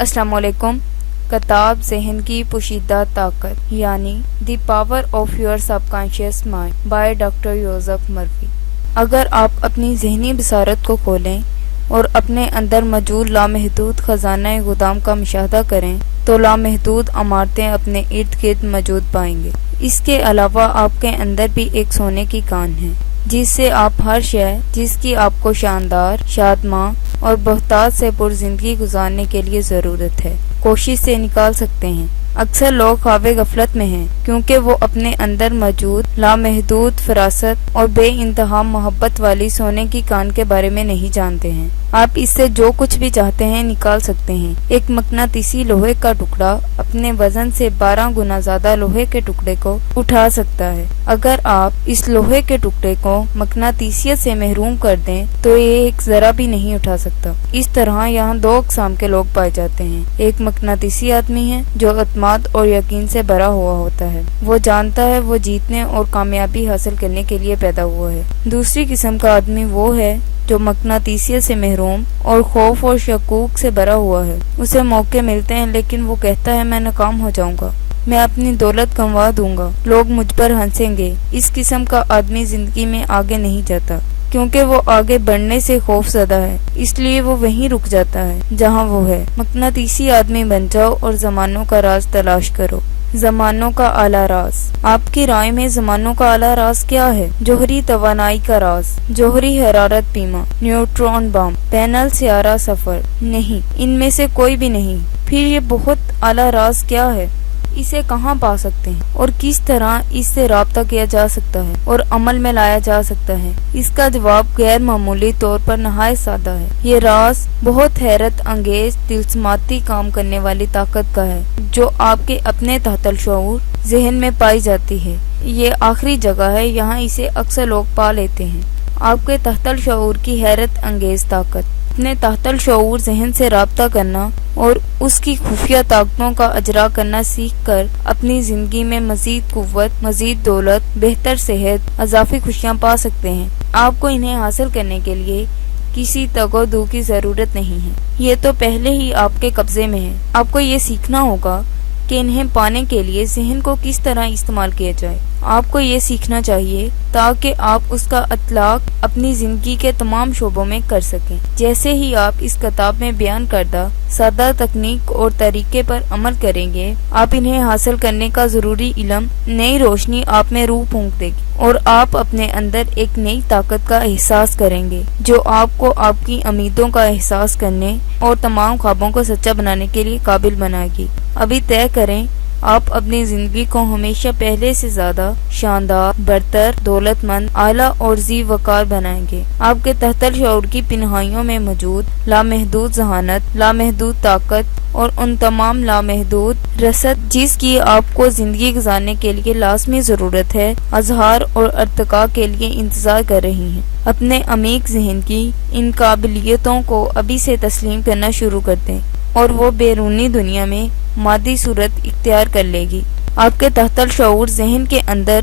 السلام علیکم۔ کتاب ذہن کی پوشیدہ طاقت یعنی the power of your subconscious mind by doctor Joseph Murphy. اگر آپ اپنی ذہنی بصارت کو کھولیں اور اپنے اندر موجود لامحدود خزانہ گودام کا مشاہدہ کریں تو لامحدود عمارتیں اپنے ارد گرد موجود پائیں گے۔ اس کے علاوہ آپ کے اندر بھی ایک سونے کی کان ہے جس سے آپ ہر شے جس کی آپ کو شاندار، شادماں اور بہتات سے پر زندگی گزارنے کے لیے ضرورت ہے، کوشش سے نکال سکتے ہیں۔ اکثر لوگ خواب غفلت میں ہیں کیونکہ وہ اپنے اندر موجود لامحدود فراست اور بے انتہا محبت والی سونے کی کان کے بارے میں نہیں جانتے ہیں۔ آپ اس سے جو کچھ بھی چاہتے ہیں نکال سکتے ہیں۔ ایک مقناطیسی لوہے کا ٹکڑا اپنے وزن سے 12 گنا زیادہ لوہے کے ٹکڑے کو اٹھا سکتا ہے۔ اگر آپ اس لوہے کے ٹکڑے کو مقناطیسیت سے محروم کر دیں تو یہ ایک ذرا بھی نہیں اٹھا سکتا۔ اس طرح یہاں دو اقسام کے لوگ پائے جاتے ہیں۔ ایک مقناطیسی آدمی ہے جو اعتماد اور یقین سے بھرا ہوا ہوتا ہے، وہ جانتا ہے وہ جیتنے اور کامیابی حاصل کرنے کے لیے پیدا ہوا ہے۔ دوسری قسم کا آدمی وہ ہے جو مقناطیسیت سے محروم اور خوف اور شکوک سے بھرا ہوا ہے۔ اسے موقع ملتے ہیں لیکن وہ کہتا ہے میں ناکام ہو جاؤں گا، میں اپنی دولت گنوا دوں گا، لوگ مجھ پر ہنسیں گے۔ اس قسم کا آدمی زندگی میں آگے نہیں جاتا کیونکہ وہ آگے بڑھنے سے خوف زدہ ہے، اس لیے وہ وہیں رک جاتا ہے جہاں وہ ہے۔ مقناطیسی آدمی بن جاؤ اور زمانوں کا راز تلاش کرو۔ زمانوں کا اعلیٰ راز۔ آپ کی رائے میں زمانوں کا اعلیٰ راز کیا ہے؟ جوہری توانائی کا راز، جوہری حرارت پیما، نیوٹرون بم، بین السیارہ سفر؟ نہیں، ان میں سے کوئی بھی نہیں۔ پھر یہ بہت اعلیٰ راز کیا ہے؟ اسے کہاں پا سکتے ہیں اور کس طرح اس سے رابطہ کیا جا سکتا ہے اور عمل میں لایا جا سکتا ہے؟ اس کا جواب غیر معمولی طور پر نہایت سادہ ہے۔ یہ راز بہت حیرت انگیز طلسماتی کام کرنے والی طاقت کا ہے جو آپ کے اپنے تحت الشعور ذہن میں پائی جاتی ہے۔ یہ آخری جگہ ہے، یہاں اسے اکثر لوگ پا لیتے ہیں۔ آپ کے تحت الشعور کی حیرت انگیز طاقت۔ اپنے تحت الشعور ذہن سے رابطہ کرنا اور اس کی خفیہ طاقتوں کا اجرا کرنا سیکھ کر اپنی زندگی میں مزید قوت، مزید دولت، بہتر صحت، اضافی خوشیاں پا سکتے ہیں۔ آپ کو انہیں حاصل کرنے کے لیے کسی تگ و دو کی ضرورت نہیں ہے، یہ تو پہلے ہی آپ کے قبضے میں ہے۔ آپ کو یہ سیکھنا ہوگا کہ انہیں پانے کے لیے ذہن کو کس طرح استعمال کیا جائے۔ آپ کو یہ سیکھنا چاہیے تاکہ آپ اس کا اطلاق اپنی زندگی کے تمام شعبوں میں کر سکیں۔ جیسے ہی آپ اس کتاب میں بیان کردہ سادہ تکنیک اور طریقے پر عمل کریں گے، آپ انہیں حاصل کرنے کا ضروری علم، نئی روشنی آپ میں روح پھونک دے گی اور آپ اپنے اندر ایک نئی طاقت کا احساس کریں گے جو آپ کو آپ کی امیدوں کا احساس کرنے اور تمام خوابوں کو سچا بنانے کے لیے قابل بنائے گی۔ ابھی طے کریں آپ اپنی زندگی کو ہمیشہ پہلے سے زیادہ شاندار، برتر، دولت مند، اعلیٰ اور ذی وقار بنائیں گے۔ آپ کے تحت الشعور کی پنہائیوں میں موجود لامحدود ذہانت، لامحدود طاقت اور ان تمام لامحدود رسد جس کی آپ کو زندگی گزارنے کے لیے لازمی ضرورت ہے، اظہار اور ارتقاء کے لیے انتظار کر رہی ہیں۔ اپنے عمیق ذہن کی ان قابلیتوں کو ابھی سے تسلیم کرنا شروع کر دیں اور وہ بیرونی دنیا میں مادی صورت اختیار کر لے گی۔ آپ کے تحت الشعور ذہن کے اندر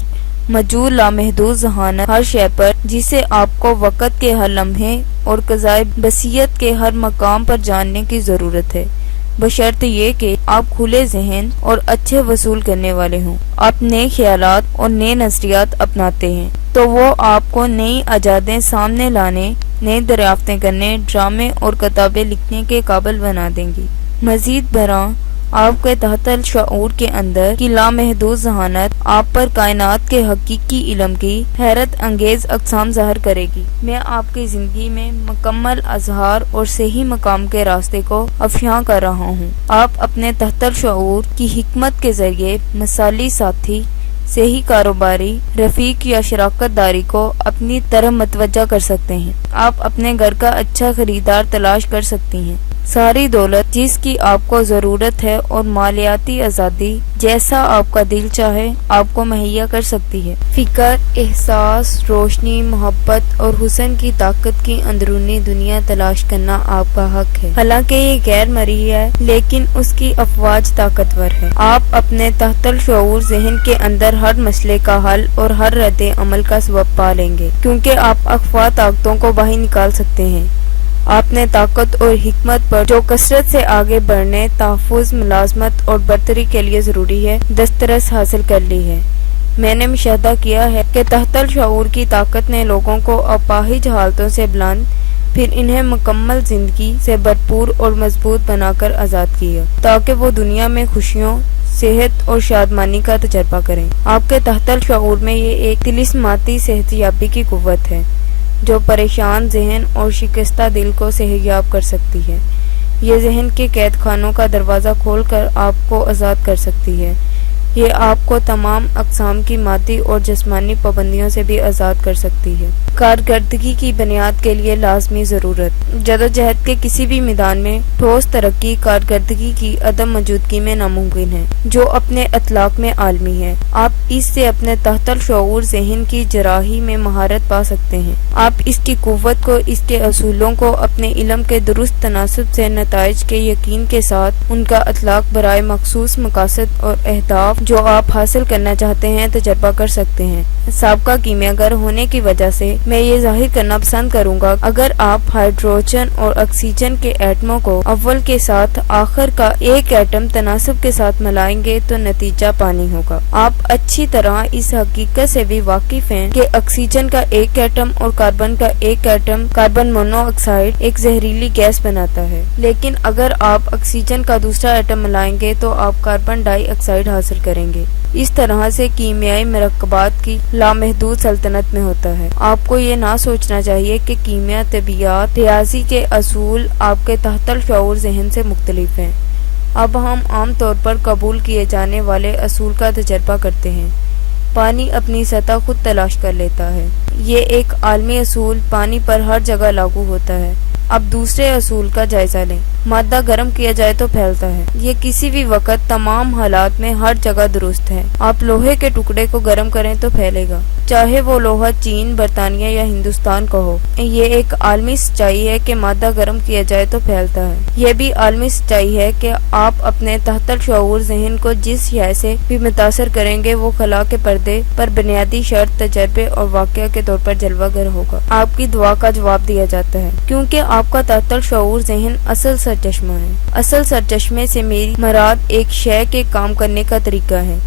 موجود لامحدود ذہانت ہر شے پر جسے آپ کو وقت کے ہر لمحے اور قضائے بصیرت کے ہر مقام پر جاننے کی ضرورت ہے، بشرط یہ کہ آپ کھلے ذہن اور اچھے وصول کرنے والے ہوں۔ آپ نئے خیالات اور نئے نظریات اپناتے ہیں تو وہ آپ کو نئی ایجادیں سامنے لانے، نئی دریافتیں کرنے، ڈرامے اور کتابیں لکھنے کے قابل بنا دیں گی۔ مزید برآں آپ کے تحت الشعور کے اندر کی لامحدود ذہانت آپ پر کائنات کے حقیقی علم کی حیرت انگیز اقسام ظاہر کرے گی۔ میں آپ کی زندگی میں مکمل اظہار اور صحیح مقام کے راستے کو افشاں کر رہا ہوں۔ آپ اپنے تحت الشعور کی حکمت کے ذریعے مثالی ساتھی، صحیح کاروباری رفیق یا شراکت داری کو اپنی طرف متوجہ کر سکتے ہیں۔ آپ اپنے گھر کا اچھا خریدار تلاش کر سکتی ہیں۔ ساری دولت جس کی آپ کو ضرورت ہے اور مالیاتی آزادی جیسا آپ کا دل چاہے آپ کو مہیا کر سکتی ہے۔ فکر، احساس، روشنی، محبت اور حسن کی طاقت کی اندرونی دنیا تلاش کرنا آپ کا حق ہے۔ حالانکہ یہ غیر مرئی ہے لیکن اس کی افواج طاقتور ہے۔ آپ اپنے تحت الشعور ذہن کے اندر ہر مسئلے کا حل اور ہر رد عمل کا سبب پا لیں گے کیونکہ آپ اخفیہ طاقتوں کو باہر نکال سکتے ہیں۔ آپ نے طاقت اور حکمت پر جو کثرت سے آگے بڑھنے، تحفظ، ملازمت اور برتری کے لیے ضروری ہے، دسترس حاصل کر لی ہے۔ میں نے مشاہدہ کیا ہے کہ تحت الشعور کی طاقت نے لوگوں کو اپاہج حالتوں سے بلند، پھر انہیں مکمل زندگی سے بھرپور اور مضبوط بنا کر آزاد کیا، تاکہ وہ دنیا میں خوشیوں، صحت اور شادمانی کا تجربہ کریں۔ آپ کے تحت الشعور میں یہ ایک طلسماتی صحت یابی کی قوت ہے جو پریشان ذہن اور شکستہ دل کو صحتیاب کر سکتی ہے۔ یہ ذہن کے قید خانوں کا دروازہ کھول کر آپ کو آزاد کر سکتی ہے۔ یہ آپ کو تمام اقسام کی مادی اور جسمانی پابندیوں سے بھی آزاد کر سکتی ہے۔ کارکردگی کی بنیاد کے لیے لازمی ضرورت۔ جدوجہد کے کسی بھی میدان میں ٹھوس ترقی کارکردگی کی عدم موجودگی میں ناممکن ہے، جو اپنے اطلاق میں عالمی ہے۔ آپ اس سے اپنے تحت الشعور ذہن کی جراحی میں مہارت پا سکتے ہیں۔ آپ اس کی قوت کو، اس کے اصولوں کو اپنے علم کے درست تناسب سے نتائج کے یقین کے ساتھ ان کا اطلاق برائے مخصوص مقاصد اور اہداف جو آپ حاصل کرنا چاہتے ہیں تجربہ کر سکتے ہیں۔ سابقہ کیمیاگر ہونے کی وجہ سے میں یہ ظاہر کرنا پسند کروں گا، اگر آپ ہائیڈروجن اور آکسیجن کے ایٹموں کو اول کے ساتھ آخر کا ایک ایٹم تناسب کے ساتھ ملائیں گے تو نتیجہ پانی ہوگا۔ آپ اچھی طرح اس حقیقت سے بھی واقف ہیں کہ آکسیجن کا ایک ایٹم اور کاربن کا ایک ایٹم کاربن مونو آکسائڈ ایک زہریلی گیس بناتا ہے، لیکن اگر آپ آکسیجن کا دوسرا ایٹم ملائیں گے تو آپ کاربن ڈائی آکسائڈ حاصل کریں گے۔ اس طرح سے کیمیائی مرکبات کی لامحدود سلطنت میں ہوتا ہے۔ آپ کو یہ نہ سوچنا چاہیے کہ کیمیا، طبیعیات، ریاضی کے اصول آپ کے تحت الشعور ذہن سے مختلف ہیں۔ اب ہم عام طور پر قبول کیے جانے والے اصول کا تجربہ کرتے ہیں۔ پانی اپنی سطح خود تلاش کر لیتا ہے۔ یہ ایک عالمی اصول پانی پر ہر جگہ لاگو ہوتا ہے۔ اب دوسرے اصول کا جائزہ لیں۔ مادہ گرم کیا جائے تو پھیلتا ہے۔ یہ کسی بھی وقت تمام حالات میں ہر جگہ درست ہے۔ آپ لوہے کے ٹکڑے کو گرم کریں تو پھیلے گا، چاہے وہ لوہا چین، برطانیہ یا ہندوستان کا ہو۔ یہ ایک عالمی سچائی ہے کہ مادہ گرم کیا جائے تو پھیلتا ہے۔ یہ بھی عالمی سچائی ہے کہ آپ اپنے تحت الشعور ذہن کو جس شے سے بھی متاثر کریں گے وہ خلا کے پردے پر بنیادی شرط، تجربے اور واقعہ کے طور پر جلوہ گر ہوگا۔ آپ کی دعا کا جواب دیا جاتا ہے، کیونکہ آپ کا تحت الشعور ذہن اصل سرچشمہ ہے۔ اصل سرچشمے سے میری مراد ایک شے کے کام کرنے کا طریقہ ہے۔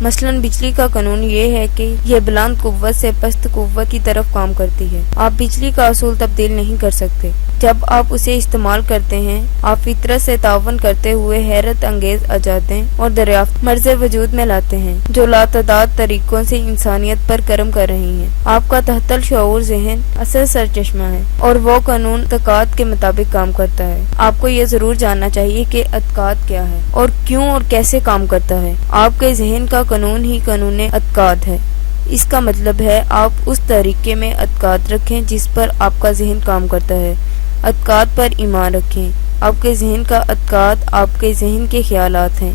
مثلا بجلی کا قانون یہ ہے کہ یہ بلند قوت سے پست قوت کی طرف کام کرتی ہے۔ آپ بجلی کا اصول تبدیل نہیں کر سکتے۔ جب آپ اسے استعمال کرتے ہیں، آپ فطرت سے تعاون کرتے ہوئے حیرت انگیز ایجادیں اور دریافت مرز وجود میں لاتے ہیں جو لاتعداد طریقوں سے انسانیت پر کرم کر رہی ہیں۔ آپ کا تحت الشعور ذہن اصل سرچشمہ ہے اور وہ قانون اعتقاد کے مطابق کام کرتا ہے۔ آپ کو یہ ضرور جاننا چاہیے کہ اعتقاد کیا ہے اور کیوں اور کیسے کام کرتا ہے۔ آپ کے ذہن کا قانون ہی قانون اعتقاد ہے۔ اس کا مطلب ہے آپ اس طریقے میں اعتقاد رکھیں جس پر آپ کا ذہن کام کرتا ہے۔ اعتقاد پر ایمان رکھیں۔ آپ کے ذہن کا اعتقاد آپ کے ذہن کے خیالات ہیں۔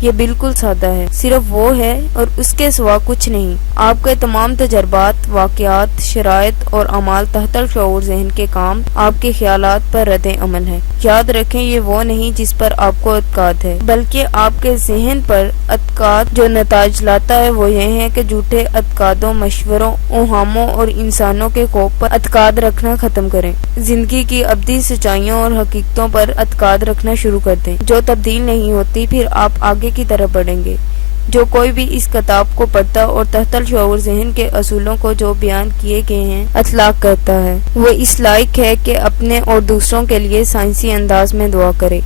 یہ بالکل سادہ ہے، صرف وہ ہے اور اس کے سوا کچھ نہیں۔ آپ کے تمام تجربات، واقعات، شرائط اور اعمال تحت الشعور ذہن کے کام آپ کے خیالات پر رد عمل ہے۔ یاد رکھیں یہ وہ نہیں جس پر آپ کو اعتقاد ہے، بلکہ آپ کے ذہن پر اعتقاد جو نتائج لاتا ہے وہ یہ ہے کہ جھوٹے اعتقادوں، مشوروں، اوہاموں اور انسانوں کے خوف پر اعتقاد رکھنا ختم کریں۔ زندگی کی ابدی سچائیوں اور حقیقتوں پر اعتقاد رکھنا شروع کر دیں جو تبدیل نہیں ہوتی، پھر آپ آگے کی طرف بڑھیں گے۔ جو کوئی بھی اس کتاب کو پڑھتا اور تحت الشعور ذہن کے اصولوں کو جو بیان کیے گئے ہیں اطلاق کرتا ہے، وہ اس لائق ہے کہ اپنے اور دوسروں کے لیے سائنسی انداز میں دعا کرے۔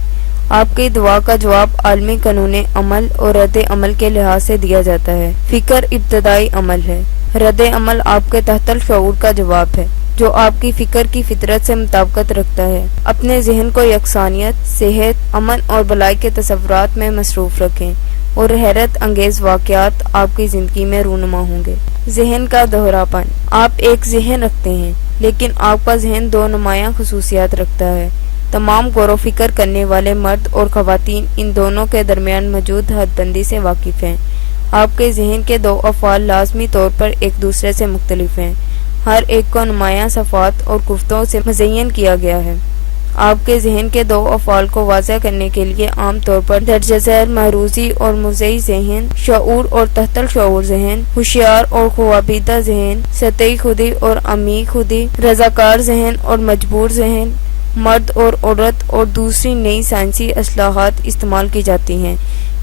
آپ کی دعا کا جواب عالمی قانون عمل اور رد عمل کے لحاظ سے دیا جاتا ہے۔ فکر ابتدائی عمل ہے، رد عمل آپ کے تحت الشعور کا جواب ہے جو آپ کی فکر کی فطرت سے مطابقت رکھتا ہے۔ اپنے ذہن کو یکسانیت، صحت، امن اور بھلائی کے تصورات میں مصروف رکھیں اور حیرت انگیز واقعات آپ کی زندگی میں رونما ہوں گے۔ ذہن کا دوہراپن۔ آپ ایک ذہن رکھتے ہیں، لیکن آپ کا ذہن دو نمایاں خصوصیات رکھتا ہے۔ تمام غور و فکر کرنے والے مرد اور خواتین ان دونوں کے درمیان موجود حد بندی سے واقف ہیں۔ آپ کے ذہن کے دو افعال لازمی طور پر ایک دوسرے سے مختلف ہیں۔ ہر ایک کو نمایاں صفات اور گفتوں سے مزین کیا گیا ہے۔ آپ کے ذہن کے دو افعال کو واضح کرنے کے لیے عام طور پر درجہ ذیل محروزی اور موضعی ذہن، شعور اور تحت الشعور ذہن، ہوشیار اور خوابیدہ ذہن، سطحی خودی اور عمیق خودی، رضاکار ذہن اور مجبور ذہن، مرد اور عورت اور دوسری نئی سائنسی اصطلاحات استعمال کی جاتی ہیں۔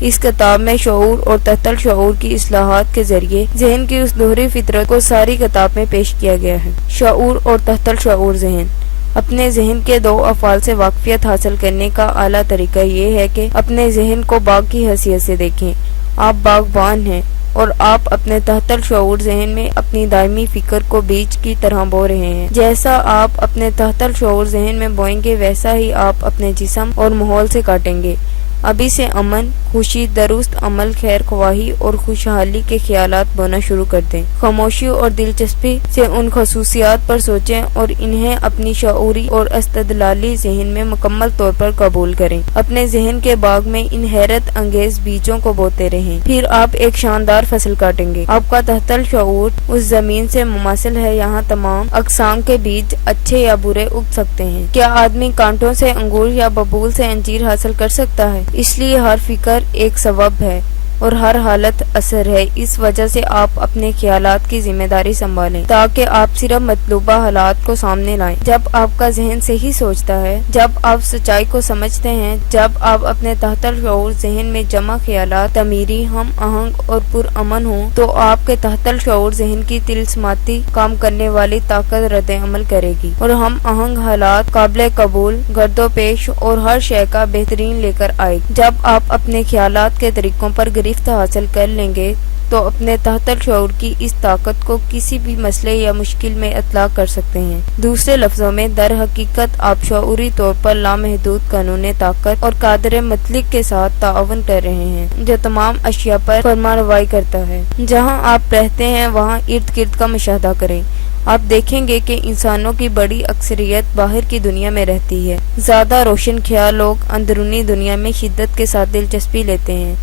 اس کتاب میں شعور اور تحت الشعور کی اصطلاحات کے ذریعے ذہن کی اس دوہری فطرت کو ساری کتاب میں پیش کیا گیا ہے۔ شعور اور تحت الشعور ذہن اپنے ذہن کے دو افعال سے واقفیت حاصل کرنے کا اعلیٰ طریقہ یہ ہے کہ اپنے ذہن کو باغ کی حیثیت سے دیکھیں۔ آپ باغبان ہیں اور آپ اپنے تحت الشعور ذہن میں اپنی دائمی فکر کو بیج کی طرح بو رہے ہیں۔ جیسا آپ اپنے تحت الشعور ذہن میں بوئیں گے ویسا ہی آپ اپنے جسم اور ماحول سے کاٹیں گے۔ ابھی سے امن، خوشی، درست عمل، خیر خواہی اور خوشحالی کے خیالات بونا شروع کر دیں۔ خاموشی اور دلچسپی سے ان خصوصیات پر سوچیں اور انہیں اپنی شعوری اور استدلالی ذہن میں مکمل طور پر قبول کریں۔ اپنے ذہن کے باغ میں ان حیرت انگیز بیجوں کو بوتے رہیں، پھر آپ ایک شاندار فصل کاٹیں گے۔ آپ کا تحت الشعور اس زمین سے مماثل ہے یہاں تمام اقسام کے بیج اچھے یا برے اگ سکتے ہیں۔ کیا آدمی کانٹوں سے انگور یا ببول سے انجیر حاصل کر سکتا ہے؟ اس لیے ہر فکر ایک سبب ہے اور ہر حالت اثر ہے۔ اس وجہ سے آپ اپنے خیالات کی ذمہ داری سنبھالیں تاکہ آپ صرف مطلوبہ حالات کو سامنے لائیں۔ جب آپ کا ذہن صحیح سوچتا ہے، جب آپ سچائی کو سمجھتے ہیں، جب آپ اپنے تحت الشعور ذہن میں جمع خیالات تعمیری، ہم آہنگ اور پرامن ہوں، تو آپ کے تحت الشعور ذہن کی طلسماتی کام کرنے والی طاقت رد عمل کرے گی اور ہم آہنگ حالات قابل قبول، گرد و پیش اور ہر شے کا بہترین لے کر آئے گی۔ جب آپ اپنے خیالات کے طریقوں پر گرفت حاصل کر لیں گے تو اپنے تحت الشعور کی اس طاقت کو کسی بھی مسئلے یا مشکل میں اطلاق کر سکتے ہیں۔ دوسرے لفظوں میں در حقیقت آپ شعوری طور پر لامحدود قانون طاقت اور قادر مطلق کے ساتھ تعاون کر رہے ہیں جو تمام اشیاء پر فرمانروائی کرتا ہے۔ جہاں آپ رہتے ہیں وہاں ارد گرد کا مشاہدہ کریں۔ آپ دیکھیں گے کہ انسانوں کی بڑی اکثریت باہر کی دنیا میں رہتی ہے۔ زیادہ روشن خیال لوگ اندرونی دنیا میں شدت کے ساتھ دلچسپی لیتے ہیں۔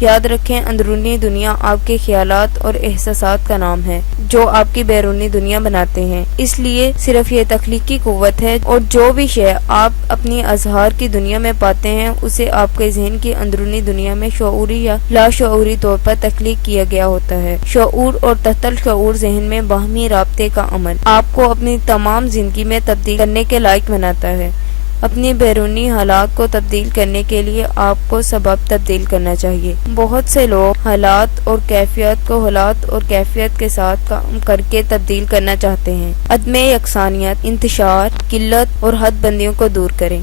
یاد رکھیں، اندرونی دنیا آپ کے خیالات اور احساسات کا نام ہے جو آپ کی بیرونی دنیا بناتے ہیں۔ اس لیے صرف یہ تخلیقی قوت ہے اور جو بھی شے آپ اپنی اظہار کی دنیا میں پاتے ہیں اسے آپ کے ذہن کی اندرونی دنیا میں شعوری یا لاشعوری طور پر تخلیق کیا گیا ہوتا ہے۔ شعور اور تحت الشعور ذہن میں باہمی رابطے کا عمل آپ کو اپنی تمام زندگی میں تبدیل کرنے کے لائق بناتا ہے۔ اپنی بیرونی حالات کو تبدیل کرنے کے لیے آپ کو سبب تبدیل کرنا چاہیے۔ بہت سے لوگ حالات اور کیفیت کو حالات اور کیفیت کے ساتھ کام کر کے تبدیل کرنا چاہتے ہیں۔ عدم یکسانیت، انتشار، قلت اور حد بندیوں کو دور کریں۔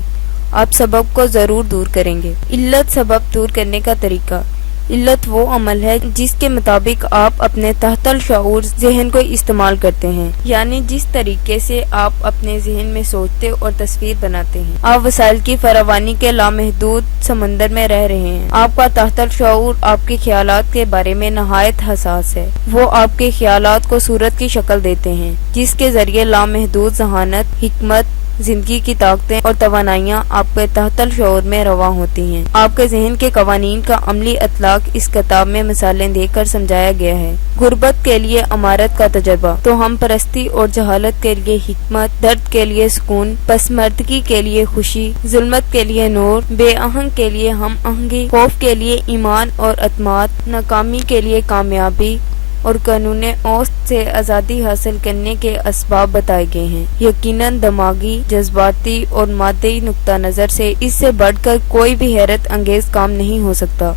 آپ سبب کو ضرور دور کریں گے۔ علت سبب دور کرنے کا طریقہ: علت وہ عمل ہے جس کے مطابق آپ اپنے تحت الشعور ذہن کو استعمال کرتے ہیں، یعنی جس طریقے سے آپ اپنے ذہن میں سوچتے اور تصویر بناتے ہیں۔ آپ وسائل کی فراوانی کے لامحدود سمندر میں رہ رہے ہیں۔ آپ کا تحت الشعور آپ کے خیالات کے بارے میں نہایت حساس ہے۔ وہ آپ کے خیالات کو صورت کی شکل دیتے ہیں جس کے ذریعے لامحدود ذہانت، حکمت، زندگی کی طاقتیں اور توانائیاں آپ کے تحت الشعور میں رواں ہوتی ہیں۔ آپ کے ذہن کے قوانین کا عملی اطلاق اس کتاب میں مثالیں دے کر سمجھایا گیا ہے۔ غربت کے لیے امارت کا تجربہ، تو ہم پرستی اور جہالت کے لیے حکمت، درد کے لیے سکون، پسماردگی کے لیے خوشی، ظلمت کے لیے نور، بے آہنگ کے لیے ہم آہنگی، خوف کے لیے ایمان اور اعتماد، ناکامی کے لیے کامیابی اور قانون اوسط سے آزادی حاصل کرنے کے اسباب بتائے گئے ہیں۔ یقیناً دماغی، جذباتی اور مادی نقطہ نظر سے اس سے بڑھ کر کوئی بھی حیرت انگیز کام نہیں ہو سکتا۔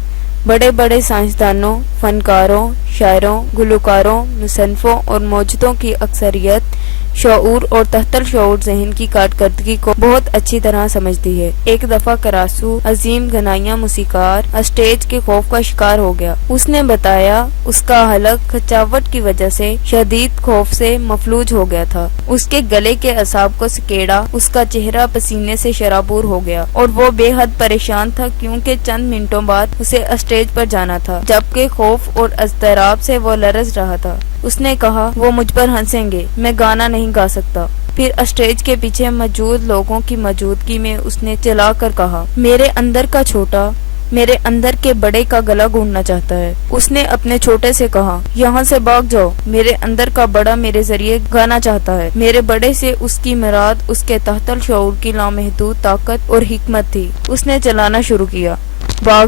بڑے بڑے سائنسدانوں، فنکاروں، شاعروں، گلوکاروں، مصنفوں اور موجودوں کی اکثریت شعور اور تحت الشعور ذہن کی کارکردگی کو بہت اچھی طرح سمجھتی ہے۔ ایک دفعہ کراسو، عظیم گنائیہ موسیقار، اسٹیج کے خوف کا شکار ہو گیا۔ اس نے بتایا اس کا حلق کھچاوٹ کی وجہ سے شدید خوف سے مفلوج ہو گیا تھا۔ اس کے گلے کے اعصاب کو سکیڑا، اس کا چہرہ پسینے سے شرابور ہو گیا اور وہ بے حد پریشان تھا کیونکہ چند منٹوں بعد اسے اسٹیج پر جانا تھا، جبکہ خوف اور اضطراب سے وہ لرز رہا تھا۔ اس نے کہا، وہ مجھ پر ہنسیں گے، میں گانا نہیں گا سکتا۔ پھر اسٹیج کے پیچھے موجود لوگوں کی موجودگی میں اس نے چلا کر کہا، میرے اندر کا چھوٹا میرے اندر کے بڑے کا گلا گھونٹنا چاہتا ہے۔ اس نے اپنے چھوٹے سے کہا، یہاں سے بھاگ جاؤ، میرے اندر کا بڑا میرے ذریعے گانا چاہتا ہے۔ میرے بڑے سے اس کی مراد اس کے تحت الشعور کی لامحدود طاقت اور حکمت تھی۔ اس نے چلانا شروع کیا۔ بھاگ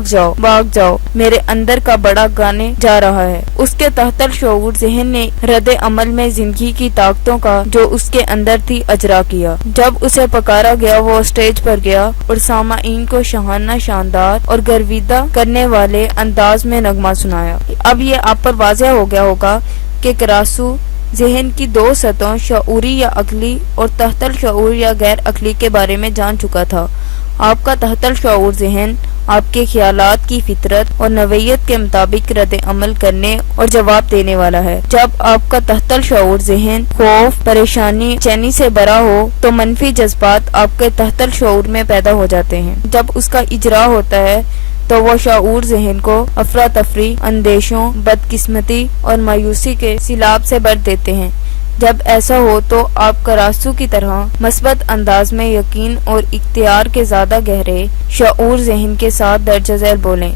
جاؤ میرے اندر کا بڑا گانے جا رہا ہے۔ اس کے تحت الشعور ذہن نے رد عمل میں زندگی کی طاقتوں کا جو اس کے اندر تھی اجرا کیا۔ جب اسے پکارا گیا وہ اسٹیج پر گیا اور سامعین کو شاہانہ، شاندار اور گرویدہ کرنے والے انداز میں نغمہ سنایا۔ اب یہ آپ پر واضح ہو گیا ہوگا کہ کراسو ذہن کی دو سطحوں، شعوری یا عقلی اور تحت الشعور یا غیر عقلی کے بارے میں جان چکا تھا۔ آپ کا تحت الشعور ذہن آپ کے خیالات کی فطرت اور نوعیت کے مطابق رد عمل کرنے اور جواب دینے والا ہے۔ جب آپ کا تحت الشعور ذہن خوف، پریشانی، چینی سے بھرا ہو تو منفی جذبات آپ کے تحت الشعور میں پیدا ہو جاتے ہیں۔ جب اس کا اجرا ہوتا ہے تو وہ شعور ذہن کو افراتفری، اندیشوں، بدقسمتی اور مایوسی کے سیلاب سے بھر دیتے ہیں۔ جب ایسا ہو تو آپ کراسو کی طرح مثبت انداز میں یقین اور اختیار کے زیادہ گہرے شعور ذہن کے ساتھ درج ذیل بولیں: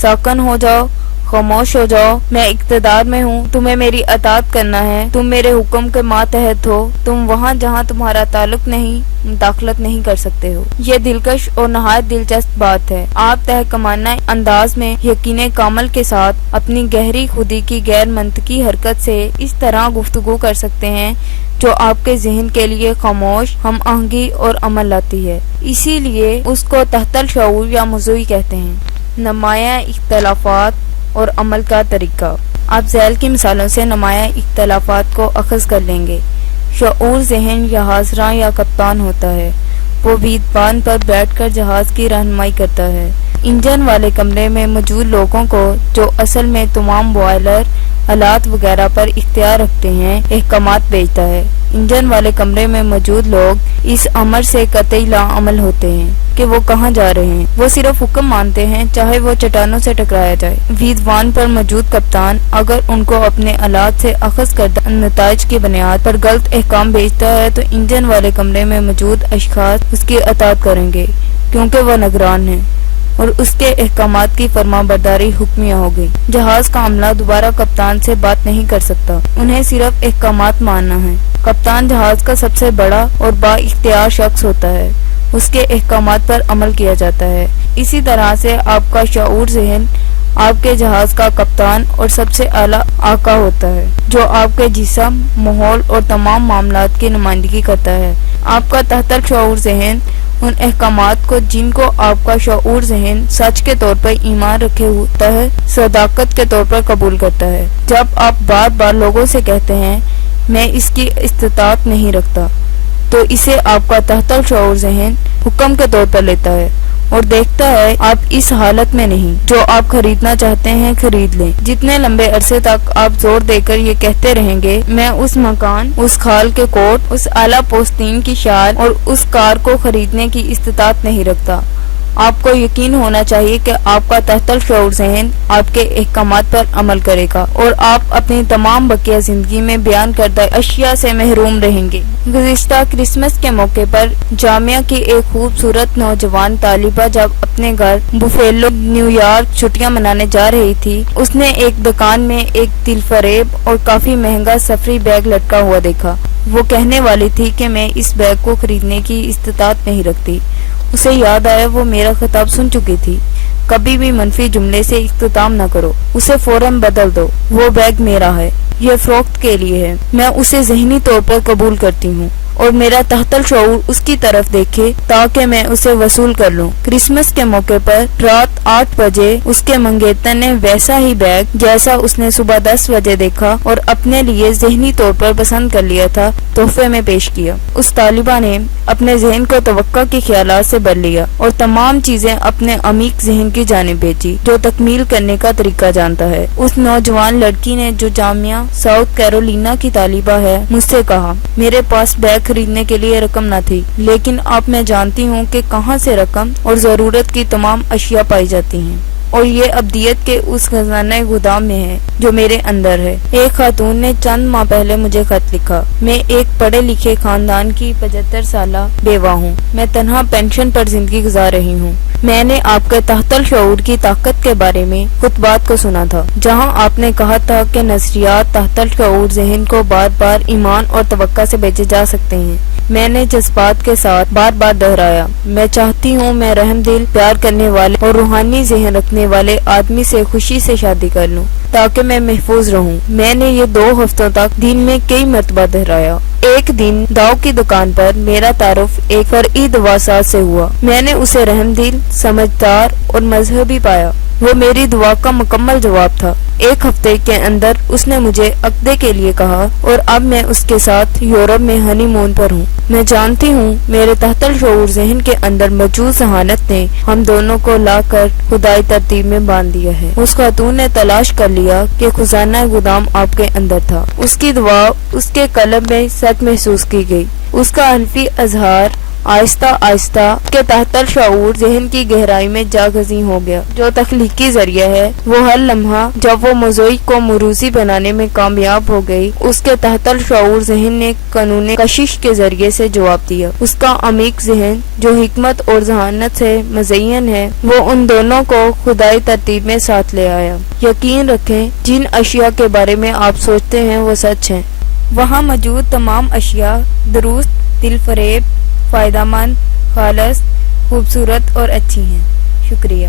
ساکن ہو جاؤ، خاموش ہو جاؤ، میں اقتدار میں ہوں، تمہیں میری اطاعت کرنا ہے، تم میرے حکم کے ماتحت ہو، تم وہاں جہاں تمہارا تعلق نہیں مداخلت نہیں کر سکتے ہو۔ یہ دلکش اور نہایت دلچسپ بات ہے۔ آپ تحکمانہ انداز میں یقین کامل کے ساتھ اپنی گہری خودی کی غیر منطقی حرکت سے اس طرح گفتگو کر سکتے ہیں جو آپ کے ذہن کے لیے خاموش، ہم آہنگی اور عمل لاتی ہے۔ اسی لیے اس کو تحت الشعور یا موضوعی کہتے ہیں۔ نمایاں اختلافات اور عمل کا طریقہ۔ آپ ذیل کی مثالوں سے نمایاں اختلافات کو اخذ کر لیں گے۔ شعور ذہن یا حاضراں یا کپتان ہوتا ہے۔ وہ بیدبان پر بیٹھ کر جہاز کی رہنمائی کرتا ہے۔ انجن والے کمرے میں موجود لوگوں کو، جو اصل میں تمام بوائلر، آلات وغیرہ پر اختیار رکھتے ہیں، احکامات بھیجتا ہے۔ انجن والے کمرے میں موجود لوگ اس امر سے قطعی لا عمل ہوتے ہیں کہ وہ کہاں جا رہے ہیں۔ وہ صرف حکم مانتے ہیں، چاہے وہ چٹانوں سے ٹکرایا جائے۔ ویدوان پر موجود کپتان اگر ان کو اپنے آلات سے اخذ کردہ نتائج کی بنیاد پر غلط احکام بھیجتا ہے تو انجن والے کمرے میں موجود اشخاص اس کی اطاعت کریں گے، کیونکہ وہ نگران ہیں اور اس کے احکامات کی فرما برداری حکمیہ ہوگی۔ جہاز کا عملہ دوبارہ کپتان سے بات نہیں کر سکتا، انہیں صرف احکامات ماننا ہے۔ کپتان جہاز کا سب سے بڑا اور با اختیار شخص ہوتا ہے، اس کے احکامات پر عمل کیا جاتا ہے۔ اسی طرح سے آپ کا شعور ذہن آپ کے جہاز کا کپتان اور سب سے اعلیٰ آقا ہوتا ہے، جو آپ کے جسم، ماحول اور تمام معاملات کی نمائندگی کرتا ہے۔ آپ کا تحت الشعور ذہن ان احکامات کو جن کو آپ کا شعور ذہن سچ کے طور پر ایمان رکھے ہوتا ہے، صداقت کے طور پر قبول کرتا ہے۔ جب آپ بار بار لوگوں سے کہتے ہیں میں اس کی استطاعت نہیں رکھتا، تو اسے آپ کا تحت الشعور ذہن حکم کے طور پر لیتا ہے اور دیکھتا ہے آپ اس حالت میں نہیں۔ جو آپ خریدنا چاہتے ہیں خرید لیں۔ جتنے لمبے عرصے تک آپ زور دے کر یہ کہتے رہیں گے میں اس مکان، اس کھال کے کوٹ، اس اعلیٰ پوستین کی شال اور اس کار کو خریدنے کی استطاعت نہیں رکھتا، آپ کو یقین ہونا چاہیے کہ آپ کا تحت الشعور ذہن آپ کے احکامات پر عمل کرے گا اور آپ اپنی تمام بقیہ زندگی میں بیان کردہ اشیاء سے محروم رہیں گے۔ گزشتہ کرسمس کے موقع پر جامعہ کی ایک خوبصورت نوجوان طالبہ جب اپنے گھر بفیلو، نیو یارک چھٹیاں منانے جا رہی تھی، اس نے ایک دکان میں ایک دل فریب اور کافی مہنگا سفری بیگ لٹکا ہوا دیکھا۔ وہ کہنے والی تھی کہ میں اس بیگ کو خریدنے کی استطاعت نہیں رکھتی۔ اسے یاد آیا وہ میرا خطاب سن چکی تھی۔ کبھی بھی منفی جملے سے اختتام نہ کرو، اسے فوراً بدل دو۔ وہ بیگ میرا ہے، یہ فروخت کے لیے ہے، میں اسے ذہنی طور پر قبول کرتی ہوں اور میرا تحت الشعور اس کی طرف دیکھے تاکہ میں اسے وصول کر لوں۔ کرسمس کے موقع پر رات 8 بجے اس کے منگیتر نے ویسا ہی بیگ جیسا اس نے صبح 10 بجے دیکھا اور اپنے لیے ذہنی طور پر پسند کر لیا تھا، تحفے میں پیش کیا۔ اس طالبہ نے اپنے ذہن کو توقع کے خیالات سے بھر لیا اور تمام چیزیں اپنے عمیق ذہن کی جانب بھیجی جو تکمیل کرنے کا طریقہ جانتا ہے۔ اس نوجوان لڑکی نے جو جامعہ ساؤتھ کیرولینا کی طالبہ ہے مجھ سے کہا میرے پاس بیگ خریدنے کے لیے رقم نہ تھی، لیکن اب میں جانتی ہوں کہ کہاں سے رقم اور ضرورت کی تمام اشیاء پائی جاتی ہیں، اور یہ ابدیت کے اس خزانہ گودام میں ہے جو میرے اندر ہے۔ ایک خاتون نے چند ماہ پہلے مجھے خط لکھا، میں ایک پڑھے لکھے خاندان کی 75 سالہ بیوہ ہوں، میں تنہا پینشن پر زندگی گزار رہی ہوں۔ میں نے آپ کے تحت الشعور کی طاقت کے بارے میں خطبات کو سنا تھا، جہاں آپ نے کہا تھا کہ نظریات تحت الشعور ذہن کو بار بار ایمان اور توقع سے بھیجے جا سکتے ہیں۔ میں نے جذبات کے ساتھ بار بار دہرایا، میں چاہتی ہوں میں رحم دل، پیار کرنے والے اور روحانی ذہن رکھنے والے آدمی سے خوشی سے شادی کر لوں تاکہ میں محفوظ رہوں۔ میں نے یہ 2 ہفتوں تک دن میں کئی مرتبہ دہرایا۔ ایک دن داؤ کی دکان پر میرا تعارف ایک فرعی دوا ساز سے ہوا۔ میں نے اسے رحم دل، سمجھدار اور مذہبی پایا۔ وہ میری دعا کا مکمل جواب تھا۔ 1 ہفتے کے اندر اس نے مجھے عقدے کے لیے کہا اور اب میں اس کے ساتھ یورپ میں ہنی مون پر ہوں۔ میں جانتی ہوں میرے تحت الشعور ذہن کے اندر موجود ذہانت نے ہم دونوں کو لا کر خدائی ترتیب میں باندھ دیا ہے۔ اس خاتون نے تلاش کر لیا کہ خزانہ گودام آپ کے اندر تھا۔ اس کی دعا اس کے قلب میں سچ محسوس کی گئی۔ اس کا حنفی اظہار آہستہ آہستہ کے تحت الشعور ذہن کی گہرائی میں جاگزیں ہو گیا۔ جو تخلیقی ذریعہ ہے وہ ہر لمحہ جب وہ موضوع کو موروثی بنانے میں کامیاب ہو گئی، اس کے تحت الشعور ذہن نے قانون کشش کے ذریعے سے جواب دیا۔ اس کا عمیق ذہن جو حکمت اور ذہانت سے مزین ہے، وہ ان دونوں کو خدائی ترتیب میں ساتھ لے آیا۔ یقین رکھیں جن اشیاء کے بارے میں آپ سوچتے ہیں وہ سچ ہیں۔ وہاں موجود تمام اشیاء درست، دل فریب، فائدہ مند، خالص، خوبصورت اور اچھی ہیں۔ شکریہ۔